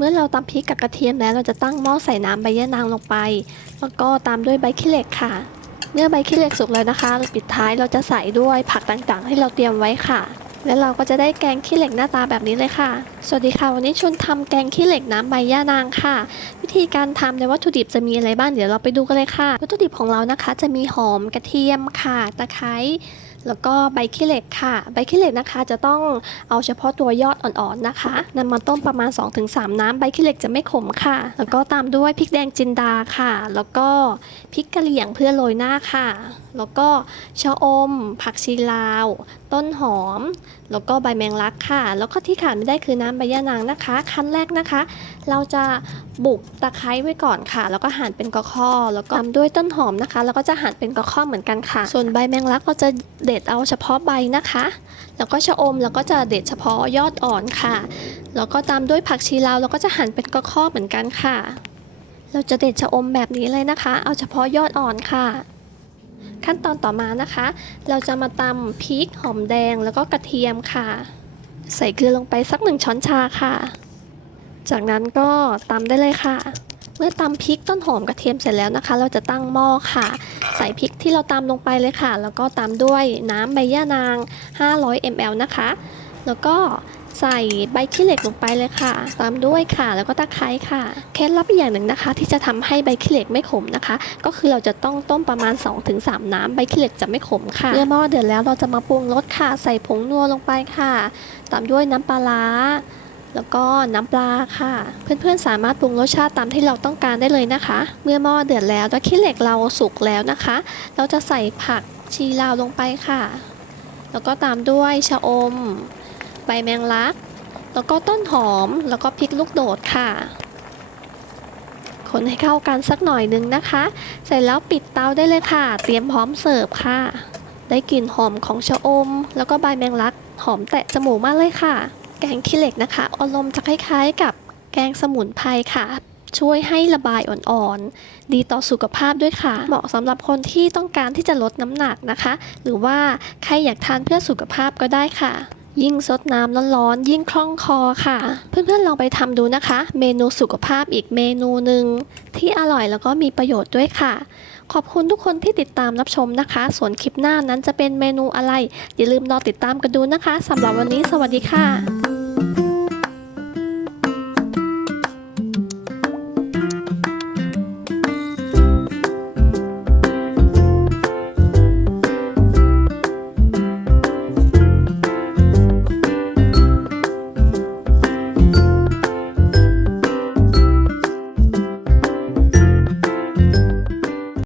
เมื่อเราตำพริกกับกระเทียมแล้วเราจะตั้งหม้อใส่น้ำใบยะนางลงไป แล้วก็ตามด้วยใบขี้เหล็กค่ะ เมื่อใบขี้เหล็กสุกแล้วนะคะปิดท้ายเราจะใส่ด้วยผักต่างๆ ที่เราเตรียมไว้ค่ะ แล้วเราก็จะได้แกงขี้เหล็กหน้าตาแบบนี้เลยค่ะ สวัสดีค่ะ วันนี้ชวนทำแกงขี้เหล็กน้ำใบย่านางค่ะ วิธีการทำในวัตถุดิบจะมีอะไรบ้างเดี๋ยวเราไปดูกันเลยค่ะ วัตถุดิบของเรานะคะ จะมีหอมกระเทียมค่ะตะไคร้ แล้วก็ใบขี้เหล็กค่ะ ใบขี้เหล็กนะคะจะต้องเอาเฉพาะตัวยอดอ่อนๆนะคะนำมาต้มประมาณ 2-3 น้ำใบขี้เหล็กจะไม่ขมค่ะ แล้วก็ตามด้วยพริกแดงจินดาค่ะ แล้วก็พริกกะเหรี่ยงเพื่อโรยหน้าค่ะ แล้วก็ชะอม ผักชีลาว ต้นหอม แล้วก็ใบแมงลักค่ะ แล้วก็ที่ขาดไม่ได้คือน้ำใบยะนางนะคะ ขั้นแรกนะคะ เราจะบุกตะไคร้ไว้ก่อนค่ะ แล้วก็หั่นเป็นกระข้อแล้วก็ตามด้วยต้นหอมนะคะ แล้วก็จะหั่นเป็นกระข้อเหมือนกันค่ะ ส่วนใบแมงลักเราจะเเด็ดเอาเฉพาะใบนะคะ แล้วก็ชะอมแล้วก็จะเด็ดเฉพาะยอดอ่อนค่ะ แล้วก็ตามด้วยผักชีลาวแล้วก็จะหั่นเป็นกระข้อเหมือนกันค่ะ เราจะเด็ดชะอมแบบนี้เลยนะคะ เอาเฉพาะยอดอ่อนค่ะ ขั้นตอนต่อมานะคะ เราจะมาตำพริกหอมแดงแล้วก็กระเทียมค่ะ ใส่เกลือลงไปสักหนึ่งช้อนชาค่ะ จากนั้นก็ตำได้เลยค่ะ มื่อตำพริกต้นหอมกระเทียมเสร็จแล้วนะคะ เราจะตั้งหม้อค่ะ ใส่พริกที่เราตำลงไปเลยค่ะ แล้วก็ตามด้วยน้ำใบย่านาง 500 ml นะคะ แล้วก็ใส่ใบขี้เหล็กลงไปเลยค่ะ ตามด้วยค่ะ แล้วก็ตะไคร้ค่ะ เคล็ดลับอีกอย่างหนึ่งนะคะ ที่จะทำให้ใบขี้เหล็กไม่ขมนะคะ ก็คือเราจะต้องต้มประมาณ 2-3 น้ำใบขี้เหล็กจะไม่ขมค่ะเมื่อหม้อเดือดแล้วเราจะมาปรุงรสค่ะ ใส่ผงนัวลงไปค่ะ ตามด้วยน้ำปลาร้า แล้วก็น้ำปลาค่ะ เพื่อนๆสามารถปรุงรสชาติตามที่เราต้องการได้เลยนะคะ เมื่อหม้อเดือดแล้วแล้วขี้เหล็กเราสุกแล้วนะคะ เราจะใส่ผักชีลาวลงไปค่ะ แล้วก็ตามด้วยชะอม ใบแมงลัก แล้วก็ต้นหอมแล้วก็พริกลูกโดดค่ะ คนให้เข้ากันสักหน่อยนึงนะคะ เสร็จแล้วปิดเตาได้เลยค่ะ เตรียมพร้อมเสิร์ฟค่ะ ได้กลิ่นหอมของชะอม แล้วก็ใบแมงลักหอมแตะจมูกมากเลยค่ะ แกงขี้เหล็กนะคะ อารมณ์จะคล้ายๆ กับแกงสมุนไพรค่ะ ช่วยให้ระบายอ่อนๆ ดีต่อสุขภาพด้วยค่ะ เหมาะสำหรับคนที่ต้องการที่จะลดน้ำหนักนะคะ หรือว่าใครอยากทานเพื่อสุขภาพก็ได้ค่ะ ยิ่งซดน้ำร้อนๆ ยิ่งคล่องคอค่ะ เพื่อนๆลองไปทำดูนะคะ เมนูสุขภาพอีกเมนูหนึ่งที่อร่อยแล้วก็มีประโยชน์ด้วยค่ะขอบคุณทุกคนที่ติดตามรับชมนะคะ ส่วนคลิปหน้านั้นจะเป็นเมนูอะไร อย่าลืมรอติดตามกันดูนะคะสำหรับวันนี้สวัสดีค่ะ